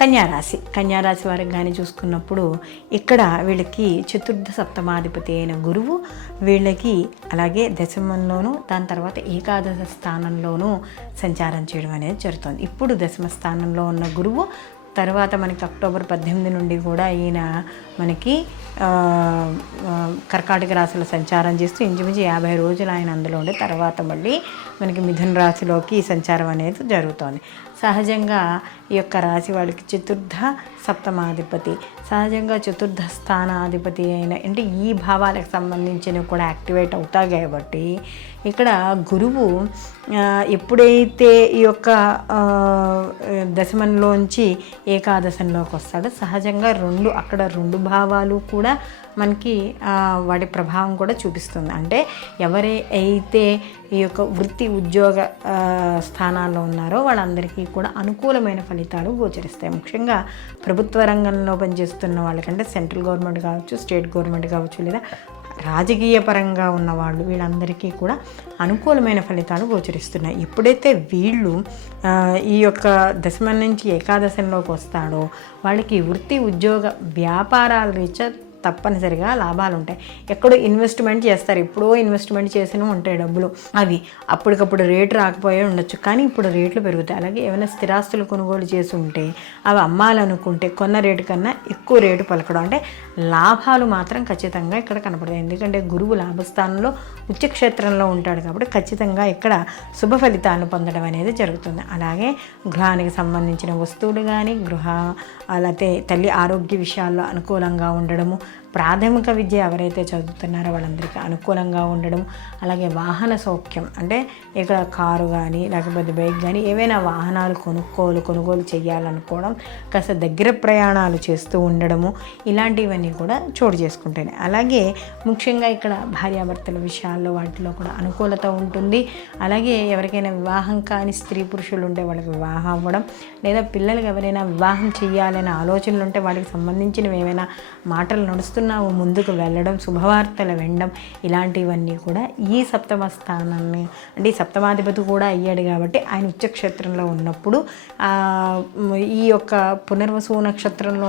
కన్యారాశి వారికి కానీ చూసుకున్నప్పుడు ఇక్కడ వీళ్ళకి చతుర్థ సప్తమాధిపతి అయిన గురువు వీళ్ళకి అలాగే దశమంలోనూ దాని తర్వాత ఏకాదశ స్థానంలోనూ సంచారం చేయడం అనేది జరుగుతుంది. ఇప్పుడు దశమ స్థానంలో ఉన్న గురువు తర్వాత మనకి అక్టోబర్ 18 నుండి కూడా ఈయన మనకి కర్కాటక రాశిలో సంచారం చేస్తూ ఇంచుమించు 50 రోజులు ఆయన అందులో ఉండే తర్వాత మళ్ళీ మనకి మిథున రాశిలోకి సంచారం అనేది జరుగుతోంది. సహజంగా ఈ యొక్క రాశి వాళ్ళకి చతుర్థ సప్తమాధిపతి, సహజంగా చతుర్థ స్థానాధిపతి అయిన అంటే ఈ భావాలకు సంబంధించినవి కూడా యాక్టివేట్ అవుతాయి కాబట్టి ఇక్కడ గురువు ఎప్పుడైతే ఈ యొక్క దశమంలోంచి ఏకాదశంలోకి వస్తాడో సహజంగా అక్కడ రెండు భావాలు కూడా మనకి వాటి ప్రభావం కూడా చూపిస్తుంది. అంటే ఎవరైతే ఈ యొక్క వృత్తి ఉద్యోగ స్థానాల్లో ఉన్నారో వాళ్ళందరికీ కూడా అనుకూలమైన ఫలితాలు గోచరిస్తాయి. ముఖ్యంగా ప్రభుత్వ రంగంలో పనిచేస్తున్న వాళ్ళకంటే సెంట్రల్ గవర్నమెంట్ కావచ్చు, స్టేట్ గవర్నమెంట్ కావచ్చు, లేదా రాజకీయ పరంగా ఉన్నవాళ్ళు వీళ్ళందరికీ కూడా అనుకూలమైన ఫలితాలు గోచరిస్తున్నాయి. ఎప్పుడైతే వీళ్ళు ఈ యొక్క దశమం నుంచి ఏకాదశంలోకి వస్తాడో వాళ్ళకి వృత్తి ఉద్యోగ వ్యాపారాల రీత్యా తప్పనిసరిగా లాభాలు ఉంటాయి. ఎక్కడో ఇన్వెస్ట్మెంట్ చేస్తారు, ఎప్పుడో ఇన్వెస్ట్మెంట్ చేసినవి ఉంటాయి డబ్బులు, అవి అప్పటికప్పుడు రేటు రాకపోయే ఉండొచ్చు, కానీ ఇప్పుడు రేట్లు పెరుగుతాయి. అలాగే ఏమైనా స్థిరాస్తులు కొనుగోలు చేసి ఉంటే అవి అమ్మాలనుకుంటే కొన్న రేటు కన్నా ఎక్కువ రేటు పలకడం, అంటే లాభాలు మాత్రం ఖచ్చితంగా ఇక్కడ కనపడతాయి. ఎందుకంటే గురువు లాభస్థానంలో ఉచ్చక్షేత్రంలో ఉంటాడు కాబట్టి ఖచ్చితంగా ఇక్కడ శుభ ఫలితాలను పొందడం అనేది జరుగుతుంది. అలాగే గృహానికి సంబంధించిన వస్తువులు కానీ అలాగే తల్లి ఆరోగ్య విషయాల్లో అనుకూలంగా ఉండడము, ప్రాథమిక విద్య ఎవరైతే చదువుతున్నారో వాళ్ళందరికీ అనుకూలంగా ఉండడం, అలాగే వాహన సౌఖ్యం అంటే ఇక్కడ కారు కానీ లేకపోతే బైక్ కానీ ఏవైనా వాహనాలు కొనుగోలు చేయాలనుకోవడం, కాస్త దగ్గర ప్రయాణాలు చేస్తూ ఉండడము, ఇలాంటివన్నీ కూడా చోటు చేసుకుంటాయి. అలాగే ముఖ్యంగా ఇక్కడ భార్యాభర్తల విషయాల్లో వాటిలో కూడా అనుకూలత ఉంటుంది. అలాగే ఎవరికైనా వివాహం కాని స్త్రీ పురుషులు ఉంటే వాళ్ళకి వివాహం అవ్వడం, లేదా పిల్లలకి ఎవరైనా వివాహం చేయాలనే ఆలోచనలు ఉంటే వాటికి సంబంధించినవి ఏమైనా మాటలు నడుస్తున్నావు ముందుకు వెళ్ళడం, శుభవార్తలు వినడం, ఇలాంటివన్నీ కూడా ఈ సప్తమ స్థానాన్ని అంటే ఈ సప్తమాధిపతి కూడా అయ్యాడు కాబట్టి ఆయన ఉచ్చక్షేత్రంలో ఉన్నప్పుడు ఈ యొక్క పునర్వసు నక్షత్రంలో